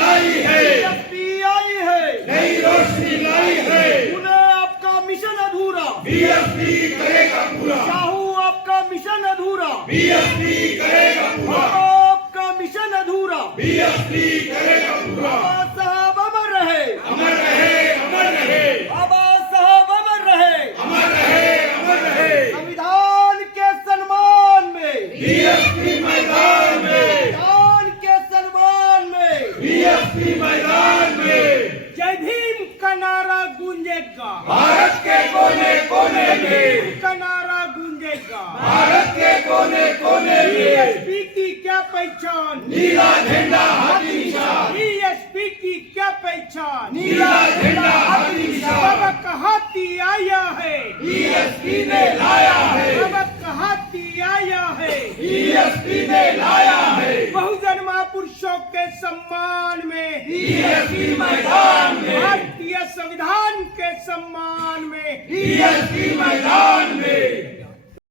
लाई है, बीएसपी आई है, नई रोशनी लाई है, उन्हें आपका मिशन अधूरा, बीएसपी करेगा पूरा, शाहू आपका मिशन अधूरा, बीएसपी करेगा पूरा, आपका मिशन अधूरा, बीएसपी करेगा पूरा। बाबा साहब अमर रहे, अमर रहे, अमर रहे, बाबा साहब अमर रहे, अमर रहे, अमर रहे। संविधान के सम्मान में, बीएसपी मैदान में, संविधान के सम्मान में, बीएसपी मैदान में, जय भीम का नारा गूंजेगा, भारत के कोने कोने में, का नारा गूंजेगा। भारत के कोने कोने में, बीएसपी की क्या पहचान, नीला झंडा हाथी निशान, बीएसपी की क्या पहचान, नीला झंडा हाथी बाबा निशान, का हाथी आया है, बीएसपी ने लाया है, बाबा का हाथी आया है, बीएसपी ने लाया है, बहुजन महापुरुषों के सम्मान में, बीएसपी मैदान में, भारतीय संविधान के सम्मान में, बीएसपी मैदान में।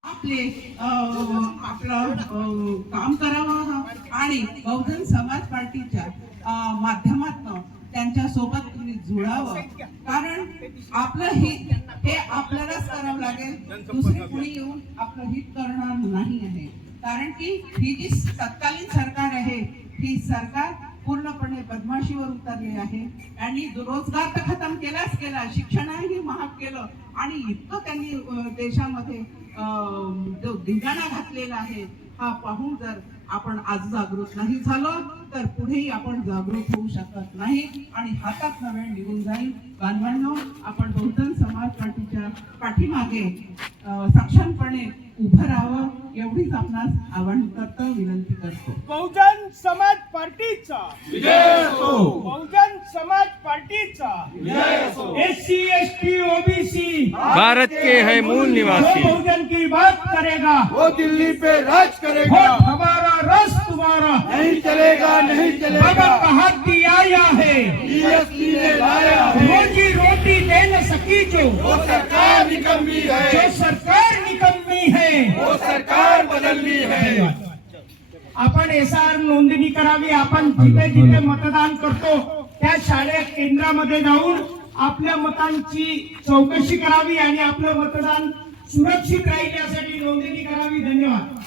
आपले आपलं काम करावं आणि बहुजन समाज पार्टीच्या माध्यमातून त्यांच्या सोबत तुम्ही जुळावं, कारण आपलं हित हे आपल्यालाच करावं लागेल, दुसरे कोणी येऊन आपलं हित करणार नाही आहे. कारण की ही जी तत्कालीन सरकार आहे ही सरकार पूर्णपणे बदमाशीवर उतरली आहे आणि रोजगार तर खतम केलाच केला, शिक्षणही महाग केलं आणि इतकं त्यांनी देशामध्ये जो धिंगाणा घातलेला आहे हा पाहून जर आपण आज जागृत नाही झालो तर पुढेही आपण जागृत होऊ शकत नाही आणि हातात वेळ निघून जाईल. बांधवांनो, आपण बहुजन समाज पार्टीच्या पाठीमागे सक्षमपणे उभं राहावं एवढीच आपणास आवाहन करतो, विनंती करतो. बहुजन समाज पार्टीचा विजय असो, बहुजन समाज पार्टीचा विजय असो। एससी एसटी ओबीसी भारत के है मूल निवासी, बहुजन की बात करेगा, वो दिल्ली पे राज करेगा, वोट हमारा रस तुम्हारा, नहीं चलेगा, नहीं बाबा चलेगा, का हाथी आया है, बीएसपी ने लाया है, रोजी रोटी दे न सकी जो वो सरकार निकम्मी है, जो सरकार निकम्मी है. वो सरकार बदलनी है। आपण एसआर नोंदणी करावी, आपण जिथे जिथे मतदान करतो त्या शाळा केंद्रामध्ये जाऊन आपल्या मतांची चौकशी करावी आणि आपलं मतदान सुरक्षित राहील यासाठी नोंदणी करावी. धन्यवाद.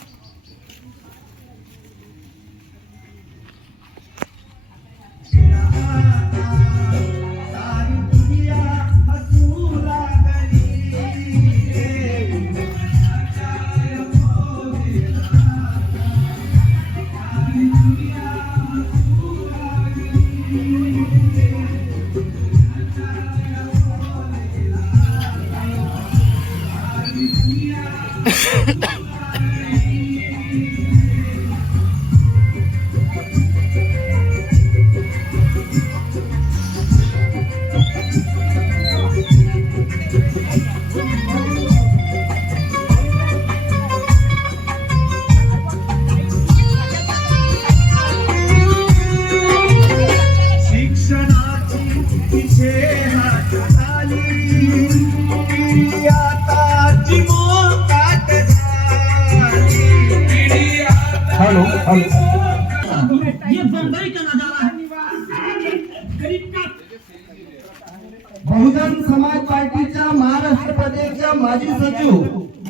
बहुजन समाज पार्टीच्या महाराष्ट्र प्रदेशच्या माजी सचिव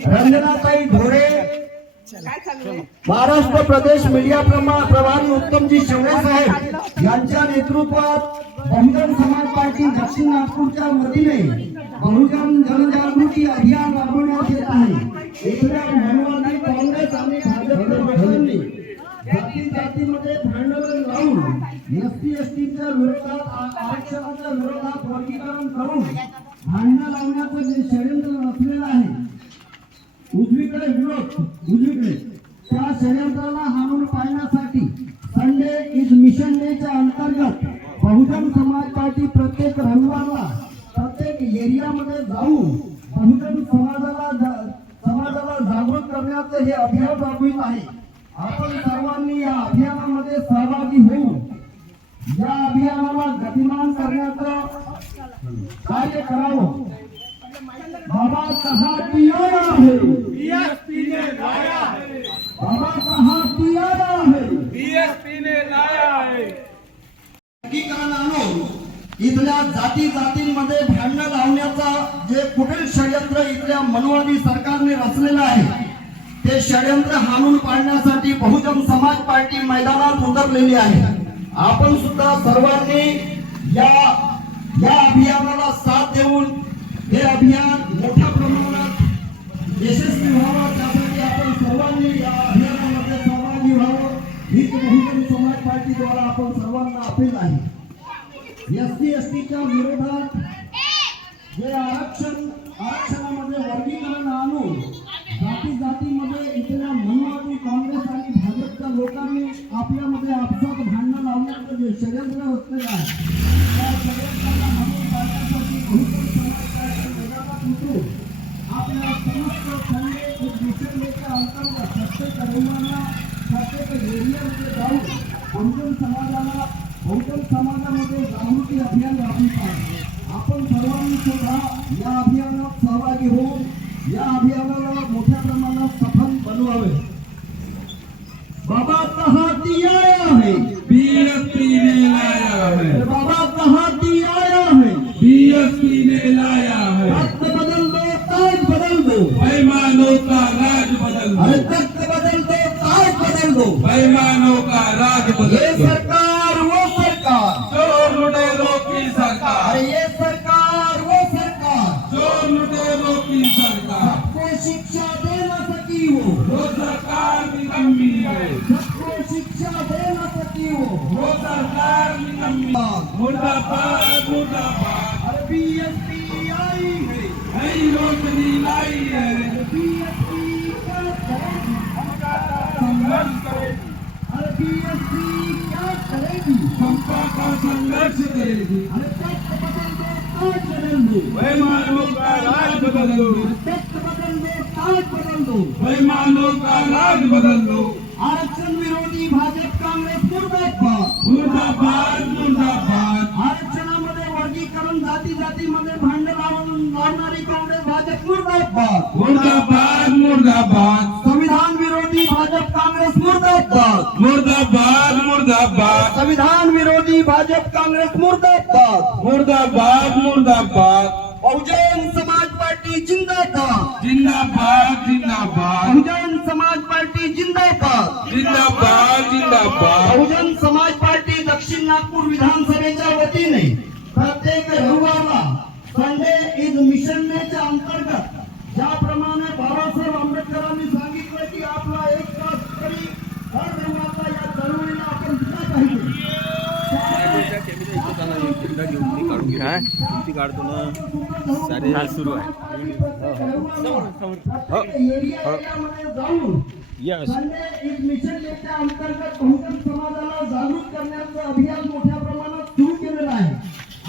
रंजनाताई ढोरे, महाराष्ट्र प्रदेश मीडिया प्रभारी उत्तमजी शेवळे साहेब यांच्या नेतृत्वात बहुजन समाज पार्टी दक्षिण नागपूरच्या वतीने बहुजन जनजागृती अभियान राबवण्यात येत आहे. एकदा मानवाने काँग्रेस आणि भाजपच्या पक्षांनी जातीमध्ये भांडवल लावून एसटी एसटीच्या विरोधात, आरक्षणाच्या विरोधात वर्गीकरण करून भांडण लावण्याचं जे षडयंत्र रचलेलं आहे, उजवीकडे विरोध, उजवीकडे त्या षडयंत्राला हाणून पाडण्यासाठी संडे इज मिशन डेच्या अंतर्गत बहुजन समाज पार्टी प्रत्येक रविवारला प्रत्येक एरियामध्ये जाऊन बहुजन समाजाला जागृत करण्याचं हे अभियान राबवित आहे. आपण सर्वांनी या अभियानामध्ये सहभागी होऊन या अभियानाला गतिमान करण्याचं कार्य करावं. बाबा कहा दिया है, बीएसपी ने लाया है, बाबा कहा दिया है, बीएसपी ने लाया है. इथल्या जाती जातींमध्ये भांडणं लावण्याचा जे कुठे षडयंत्र इथल्या मनवादी सरकारने रचलेलं आहे ते षडयंत्र हाणून पाडण्यासाठी बहुजन समाज पार्टी मैदानात उतरलेली आहे. आपण सुद्धा सर्वांनी या अभियानाला साथ देऊन हे अभियान मोठ्या प्रमाणात यशस्वी व्हावं त्यासाठी आपण सर्वांनी या अभियानामध्ये सहभागी व्हावं ही बहुजन समाज पार्टीद्वारा आपण सर्वांना अपील आहे. SC/STच्या विरोधात जे आरक्षणामध्ये वर्गीकरण आणून जातीमध्ये इथल्या मनवादी काँग्रेस आणि भाजपच्या लोकांनी आपल्यामध्ये आपसात भांडणं लावण्याचं जे षडयंत्र रचलेलं आहे त्या षडयंत्राला हाणून पाडण्यासाठी बहुजन समाज पार्टी मैदानात उतरून आपल्या समस्त खंडे एक मिशनच्या अंतर्गत प्रत्येक रविवारला प्रत्येक एरियामध्ये जाऊन बहुजन समाजामध्ये जागृती अभियान राबवित आहे. आपण सर्वांनी सुद्धा या अभियानात सहभागी होऊन या अभियानाला मोठ्या प्रमाणात सफल बनवावे. बाबा कहा दिया है बीएसपी ने लाया है, बाबा कहा दिया है बीएसपी ने लाया है, तख्त बदल दो ताज बदल दो, बेईमानों का राज बदल अरे दो, तख्त बदल दो ताज बदल दो. बेईमानों का राज ये बदल दो, सरकार वो सरकार, चोर लुटेरों की सरकार, अरे ये सरकार वो सरकार, चोर लुटेरों की सरकार, सबको शिक्षा दे न सकी वो सरकार निकम्मी है, सबको शिक्षा दे न सकी वो सरकार निकम्मी, मुर्दाबाद मुर्दाबाद, अरे बीएसपी आई है, नई रोशनी लाई है, बीएसपी क्या करेगी, संघर्ष करेगी, अरे बीएसपी क्या करेगी, समता का संघर्ष करेगी, अरे तख्त बदल दो ताज बदल दो, बेईमानों का राज बदल दो, तख्त बदल दो ताज बदल दो. बेईमानों का राज बदल दो, आरक्षण विरोधी भाजप काँग्रेस मुर्दाबाद, मुर्दाबाद मुर्दाबाद, आरक्षणामध्ये वर्गीकरण जातीमध्ये भांडण लावणारी काँग्रेस भाजप मुर्दाबाद, मुर्दाबाद मुर्दाबाद, संविधान विरोधी भाजप काँग्रेस मुर्दाबाद, मुर्दाबाद मुर्दाबाद, संविधान विरोधी भाजप काँग्रेस मुर्दाबाद. मुर्दाबाद मुर्दाबाद, बहुजन समाज पार्टी जिंदाबाद, जिंदाबाद जिंदाबाद, बहुजन समाज पार्टी जिंदाबाद, जिंदाबाद जिंदाबाद, बहुजन समाज पार्टी दक्षिण नागपूर विधानसभेच्या वतीने प्रत्येक रविवारला संडे इज मिशनच्या अंतर्गत ज्याप्रमाणे बाबासाहेब आंबेडकरांनी सांगितलं की आपला एक तास तरी हर रविवारला या चळवळीला आपण दिला पाहिजे. काय ती काढतो ना सारे हाल सुरू आहे. एरियामध्ये जाऊन संडे इज मिशनच्या अंतर्गत बहुजन समाजाला जागृत करण्याचं अभियान मोठ्या प्रमाणात सुरू केलेलं आहे.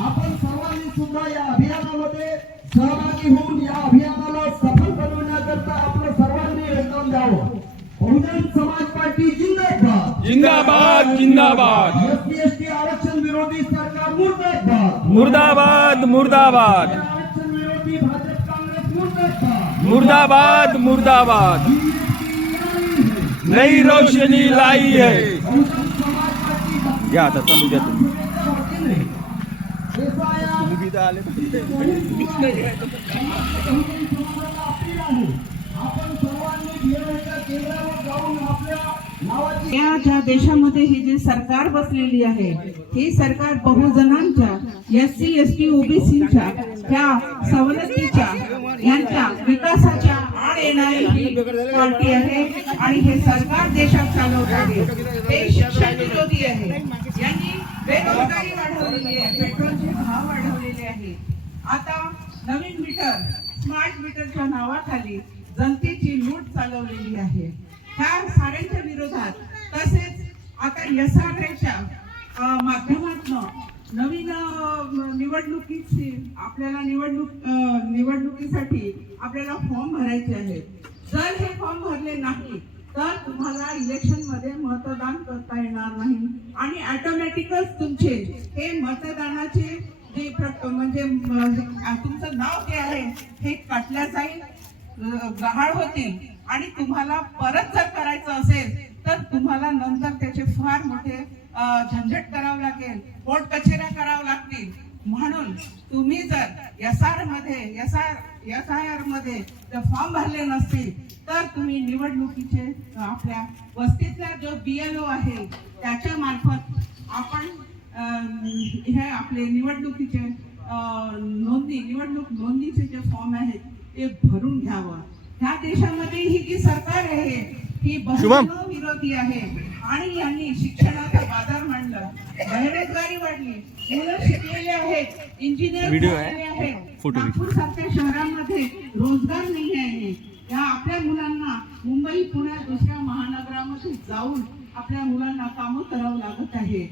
आपण सर्वांनी सुद्धा या अभियानामध्ये सहभागी होऊन या अभियानाला सफल बनवण्याकरता आपलं सर्वांनी योगदान द्यावं. बहुजन समाज पार्टी जिंदाबाद, जिंदाबाद जिंदाबाद, SC/ST आरक्षण विरोधी सरकार मुर्दाबाद, मुर्दाबाद मुर्दाबाद, आरक्षण विरोधी भाजप काँग्रेस मुर्दाबाद, मुर्दाबाद मुर्दाबाद, नई रोशनी लाई है. बहुजन समाज पार्टी घ्या आता चालू द्या तुम्ही. या ज्या देशामध्ये ही जी सरकार बसलेली आहे ही सरकार बहुजनांच्या SC/ST OBCच्या ह्या सवलतीच्या यांच्या विकासाच्या आड येणारी ही पार्टी आहे आणि हे सरकार देशात चालवत आहे. ते शिक्षण विरोधी आहे. यांनी बेरोजगारी वाढवलेली आहे, पेट्रोलचे भाव वाढवलेले आहे. आता नवीन मीटर स्मार्ट मीटरच्या नावाखाली जनतेची लूट चालवलेली आहे. ह्या साऱ्यांच्या विरोधात तसेच आता SRच्या माध्यमातून नवीन निवडणुकीची आपल्याला निवडणुकीसाठी आपल्याला फॉर्म भरायचे आहेत. जर हे फॉर्म भरले नाही तर तुम्हाला इलेक्शन मध्ये मतदान करता येणार नाही आणि ऑटोमॅटिकच तुमचे हे मतदानाचे जे म्हणजे तुमचं नाव जे आहे हे काटल्या जाईल, गहाळ होतील आणि तुम्हाला परत जर करायचं असेल तर तुम्हाला नंतर त्याचे फार मोठे झंझट करावं लागेल, कोर्ट कचेऱ्या करावं लागतील. केंद्रामध्ये जर फॉर्म भरले नसतील तर तुम्ही निवडणुकीचे आपल्या वस्तीतला जो BLO आहे त्याच्या मार्फत आपण हे आपले निवडणुकीचे निवडणूक नोंदणीचे जे फॉर्म आहेत ते भरून घ्यावं. ह्या देशामध्ये ही जी सरकार आहे ही बहुजन विरोधी आहे आणि यांनी शिक्षणाचा बाजार मांडला, बेरोजगारी वाढली, मुलं शिकलेले आहेत, इंजिनियर झालेले आहेत, नागपूर सारख्या शहरांमध्ये रोजगार नाही आहे. या आपल्या मुलांना मुंबई पुण्यात दुसऱ्या महानगरामध्ये जाऊन आपल्या मुलांना कामं करावं लागत आहे.